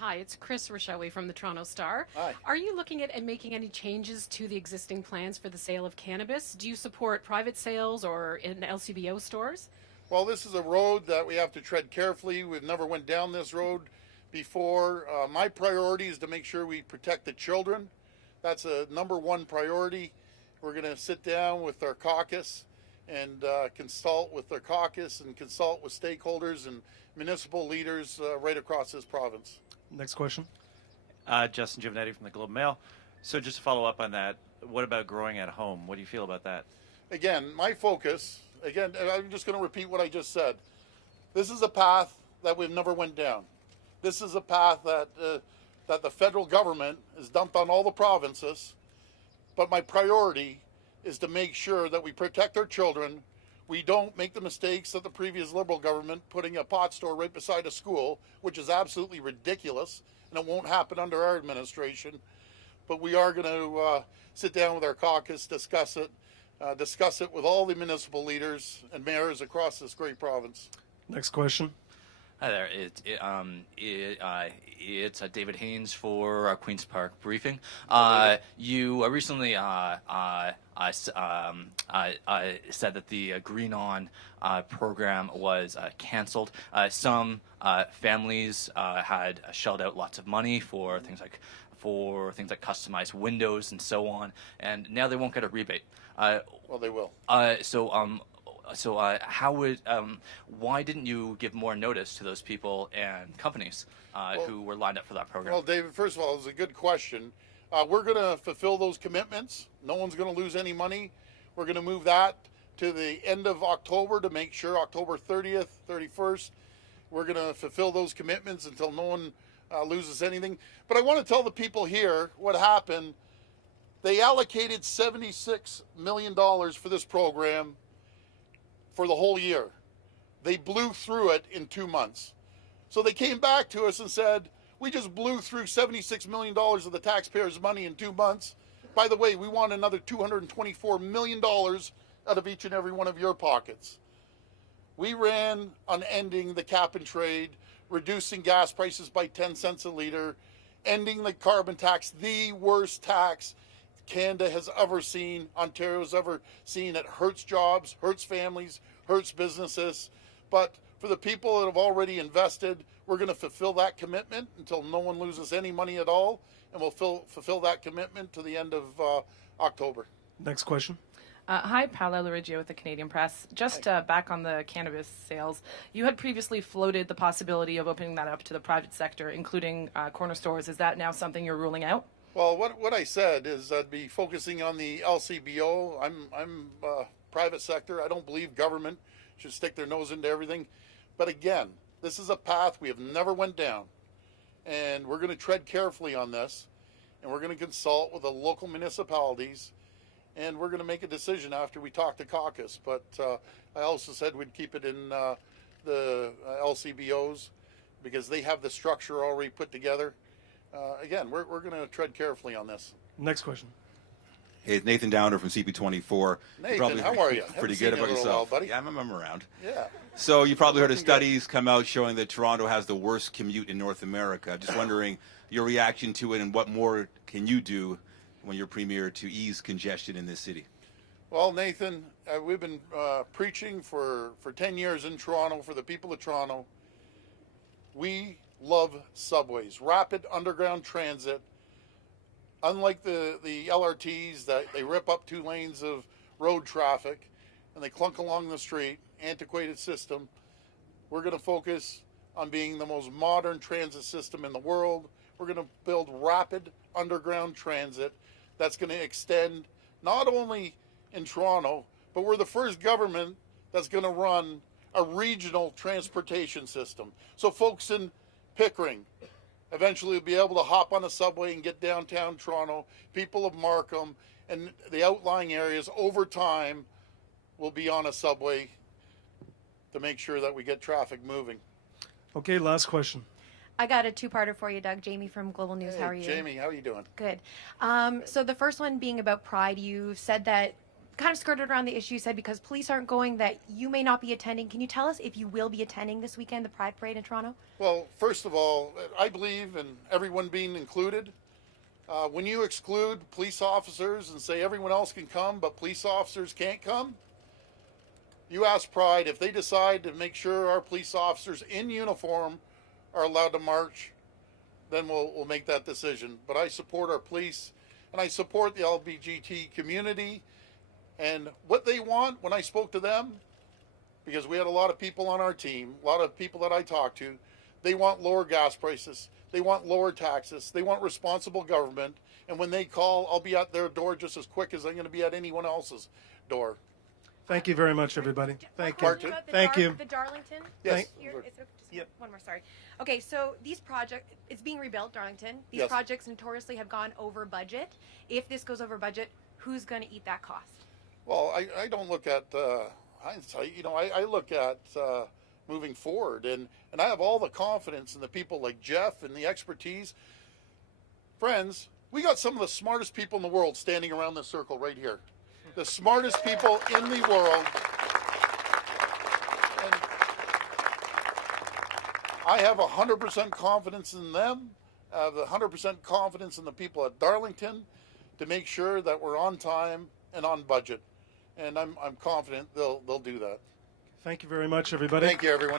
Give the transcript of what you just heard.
Hi, it's Chris Rochelle from the Toronto Star. Hi. Are you looking at and making any changes to the existing plans for the sale of cannabis? Do you support private sales or in LCBO stores? Well, this is a road that we have to tread carefully. We've never went down this road before. My priority is to make sure we protect the children. That's a number one priority. We're going to sit down with our caucus and consult with their caucus and consult with stakeholders and municipal leaders right across this province. Next question. Justin Giovanetti from the Globe and Mail. So just to follow up on that, what about growing at home? What do you feel about that? Again, my focus, again, I'm just going to repeat what I just said. This is a path that we've never went down. This is a path that the federal government has dumped on all the provinces. But my priority is to make sure that we protect our children. We don't make the mistakes of the previous Liberal government putting a pot store right beside a school, which is absolutely ridiculous, and it won't happen under our administration. But we are going to sit down with our caucus, discuss it with all the municipal leaders and mayors across this great province. Next question. Hi there. It's David Haynes for Queen's Park Briefing. You recently said that the Green On program was canceled. Some families had shelled out lots of money for things like customized windows and so on, and now they won't get a rebate. Well, they will. Why didn't you give more notice to those people and companies who were lined up for that program? Well, David, first of all, it's a good question. We're going to fulfill those commitments. No one's going to lose any money. We're going to move that to the end of October to make sure October 30th, 31st, we're going to fulfill those commitments until no one loses anything. But I want to tell the people here what happened. They allocated $76 million for this program for the whole year. They blew through it in 2 months. So they came back to us and said, we just blew through $76 million of the taxpayers' money in 2 months. By the way, we want another $224 million out of each and every one of your pockets. We ran on ending the cap and trade, reducing gas prices by 10 cents a liter, ending the carbon tax, the worst tax Canada has ever seen, Ontario has ever seen. It hurts jobs, hurts families, hurts businesses. But for the people that have already invested, we're going to fulfill that commitment until no one loses any money at all, and we'll fulfill that commitment to the end of October. Next question. Hi, Paola Lorigio with the Canadian Press. Just back on the cannabis sales, you had previously floated the possibility of opening that up to the private sector, including corner stores. Is that now something you're ruling out? Well, what I said is I'd be focusing on the LCBO. I'm private sector. I don't believe government should stick their nose into everything. But again, this is a path we have never went down. And we're going to tread carefully on this. And we're going to consult with the local municipalities. And we're going to make a decision after we talk to caucus. But I also said we'd keep it in the LCBOs because they have the structure already put together. Again, we're going to tread carefully on this. Next question. Hey, it's Nathan Downer from CP24. Nathan, how are you? Pretty good about yourself. While, buddy. Yeah, I'm around. Yeah. So you probably heard of studies come out showing that Toronto has the worst commute in North America. Just wondering your reaction to it and what more can you do when you're premier to ease congestion in this city? Well, Nathan, we've been preaching for 10 years in Toronto for the people of Toronto. We love subways, rapid underground transit. Unlike the LRTs that they rip up 2 lanes of road traffic and they clunk along the street, antiquated system, we're going to focus on being the most modern transit system in the world. We're going to build rapid underground transit that's going to extend not only in Toronto, but we're the first government that's going to run a regional transportation system. So folks in Pickering eventually will be able to hop on a subway and get downtown Toronto. People of Markham and the outlying areas over time will be on a subway to make sure that we get traffic moving. Okay, last question. I got a two-parter for you, Doug. Jamie from Global News. Hey, how are you? Jamie, how are you doing? Good. So the first one being about Pride, you said that kind of skirted around the issue. You said because police aren't going that you may not be attending. Can you tell us if you will be attending this weekend, the Pride Parade in Toronto? Well, first of all, I believe in everyone being included. When you exclude police officers and say everyone else can come, but police officers can't come, you ask Pride if they decide to make sure our police officers in uniform are allowed to march, then we'll make that decision. But I support our police, and I support the LGBT community and what they want. When I spoke to them, because we had a lot of people on our team, a lot of people that I talked to, they want lower gas prices, they want lower taxes, they want responsible government, and when they call, I'll be at their door just as quick as I'm going to be at anyone else's door. Thank you very much, everybody. Thank you. Martin? Thank you. The Darlington? Yes. Here, is there, just Yep. one more, sorry. Okay, so these projects, it's being rebuilt, Darlington. These Yes. projects notoriously have gone over budget. If this goes over budget, who's going to eat that cost? Well, I don't look at hindsight. You know, I look at moving forward, and I have all the confidence in the people like Jeff and the expertise. Friends, we got some of the smartest people in the world standing around this circle right here. The smartest people in the world. And I have 100% confidence in them. I have 100% confidence in the people at Darlington to make sure that we're on time and on budget. And I'm confident they'll do that. Thank you very much, everybody. Thank you, everyone.